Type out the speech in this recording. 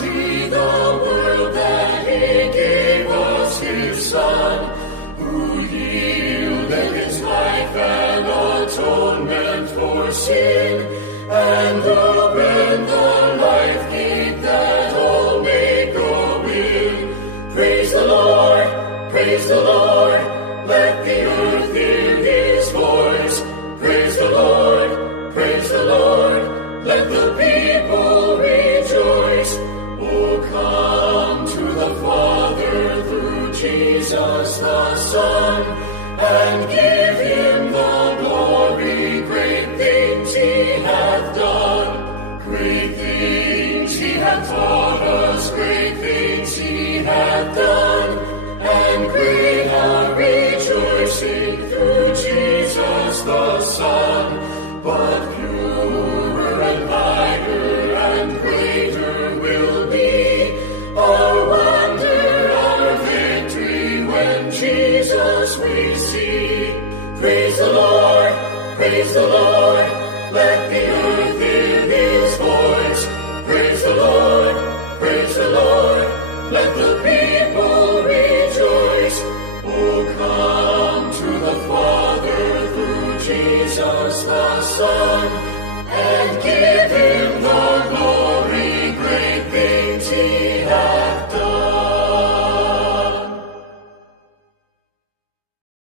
pity the world that he gave us his Son, who yielded his life and atonement for sin, and opened the life gate that all may go in. Praise the Lord, praise the Lord, let the earth hear his voice. Praise the Lord, praise the Lord, let the people rejoice. Oh, come to the Father through Jesus the Son, and give him the glory. Great things he hath done, great things he hath taught us, great things he hath done, and great our rejoicing through Jesus the Son. But purer and higher and greater will be our wonder, our victory, when Jesus we see. Praise the Lord, praise the Lord, let the earth hear his voice. Praise the Lord, praise the Lord, let the people rejoice. Oh, come to the Father through Jesus the Son, and give him